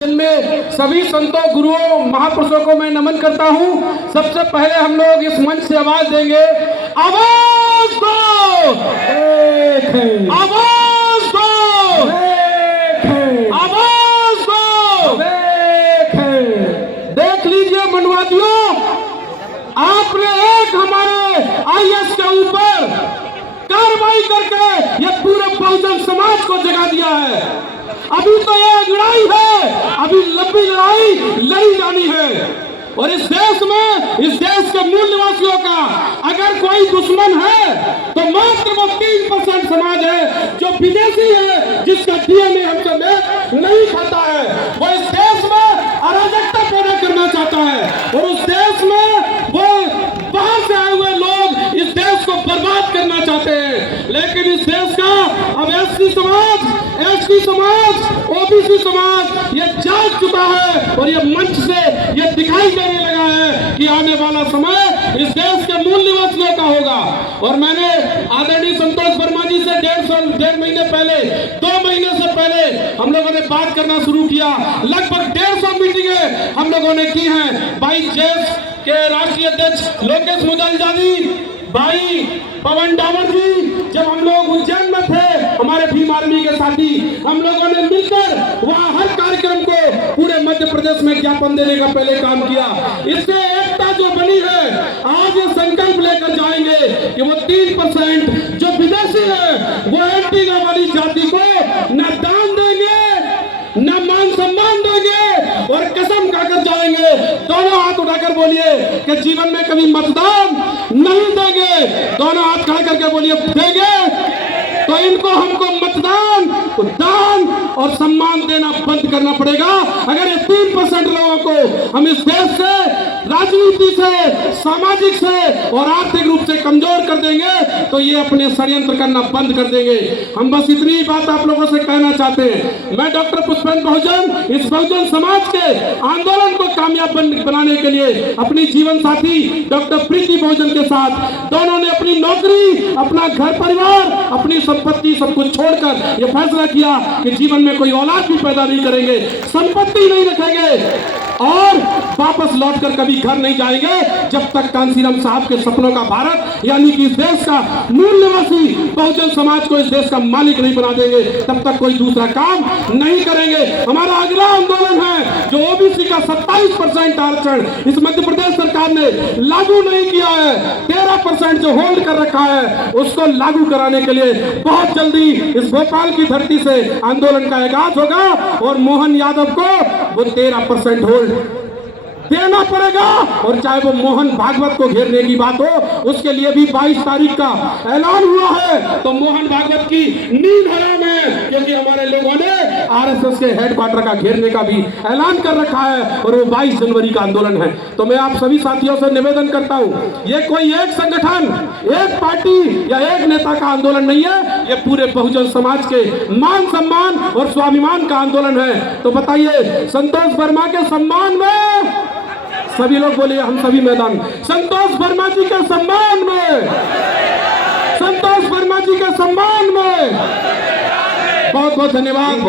में सभी संतों, गुरुओं, महापुरुषों को मैं नमन करता हूं। सबसे पहले हम लोग इस मंच से आवाज देंगे, आवाज दो, आवाज दो, आवाज दो। देख लीजिए मनवादियों, आपने एक हमारे आईएएस के ऊपर कार्रवाई करके ये पूरे बहुजन समाज को जगा दिया है। अभी तो ये लड़ाई है, अभी लंबी लड़ाई लड़ी जानी है। और इस देश के मूल निवासियों का अगर कोई दुश्मन है तो मात्र वो 3% समाज है जो विदेशी है, जिसका डीएनए हमसे नहीं खाता है। वो इस देश में अराजकता पैदा करना चाहता है और उस देश में वो बाहर से आए हुए लोग इस देश को बर्बाद करना चाहते हैं। लेकिन इस देश का अब एससी समाज, एसटी समाज, ओबीसी समाज ये जाग चुका है और ये मंच से ये दिखाई देने लगा है कि आने वाला समय इस देश के मूल निवासियों का होगा। और मैंने आदरणीय संतोष वर्मा जी से डेढ़ महीने पहले, 2 महीने से पहले हम लोगों ने बात करना शुरू किया। लगभग 150 मीटिंगें हम लोगों ने की हैं। भाई जेस के राष्ट्रीय अध्यक्ष लोकेश मुदलिया जी, भाई पवन डावर जी, जब हम लोग उज्जैन में थे हमारे भीम आर्मी के साथी, हम लोगों ने मिलकर वहां हर कार्यक्रम को पूरे मध्य प्रदेश में ज्ञापन देने का पहले काम किया। इससे एकता जो बनी है, आज ये संकल्प लेकर जाएंगे कि वो 3% जो विदेशी है वो एंटीगा वाली जाति को न दान देंगे, न मान सम्मान देंगे और कसम खाकर जाएंगे। दोनों हाथ उठाकर बोलिए कि जीवन में कभी मतदान नहीं देंगे। दोनों हाथ खड़े करके बोलिए देंगे। तो इनको हमको मतदान, दान और सम्मान देना बंद करना पड़ेगा। अगर ये 3% लोगों को हम इस देश से, राजनीति से, सामाजिक से और आर्थिक रूप से कमजोर कर देंगे तो ये अपने षड्यंत्र करना बंद कर देंगे। हम बस इतनी बात आप लोगों से कहना चाहते हैं। मैं डॉक्टर पुष्पेंद्र बहुजन इस बहुजन समाज के आंदोलन को कामयाब बनाने के लिए अपनी जीवन साथी डॉक्टर प्रीति बहुजन के साथ, दोनों ने अपनी नौकरी, अपना घर परिवार, अपनी संपत्ति सब कुछ छोड़कर यह फैसला किया कि जीवन में कोई औलाद भी पैदा नहीं करेंगे, संपत्ति नहीं रखेंगे और वापस लौटकर कभी घर नहीं जाएंगे जब तक कांसीराम साहब के सपनों का भारत यानी कि इस देश का मूल निवासी बहुजन समाज को इस देश का मालिक नहीं बना देंगे, तब तक कोई दूसरा काम नहीं करेंगे। हमारा अगला आंदोलन है जो ओबीसी का 27% आरक्षण इस मध्य प्रदेश सरकार ने लागू नहीं किया है, 13% जो होल्ड कर रखा है उसको लागू कराने के लिए बहुत जल्दी इस भोपाल की धरती से आंदोलन का आगाज होगा और मोहन यादव को वो 13% होल्ड देना पड़ेगा। और चाहे वो मोहन भागवत को घेरने की बात हो, उसके लिए भी 22 तारीख का ऐलान हुआ है। तो मोहन भागवत की नींद हराम है क्योंकि हमारे लोगों ने आरएसएस के हेडक्वार्टर का घेरने का भी ऐलान कर रखा है और वो 22 जनवरी का आंदोलन है। तो मैं आप सभी साथियों से निवेदन करता हूँ, ये कोई एक संगठन, एक पार्टी या एक नेता का आंदोलन नहीं है, ये पूरे बहुजन समाज के मान सम्मान और स्वाभिमान का आंदोलन है। तो बताइए, संतोष वर्मा के सम्मान में सभी लोग बोलिए, हम सभी मैदान, संतोष वर्मा जी के सम्मान में, संतोष वर्मा जी के सम्मान में बहुत बहुत धन्यवाद।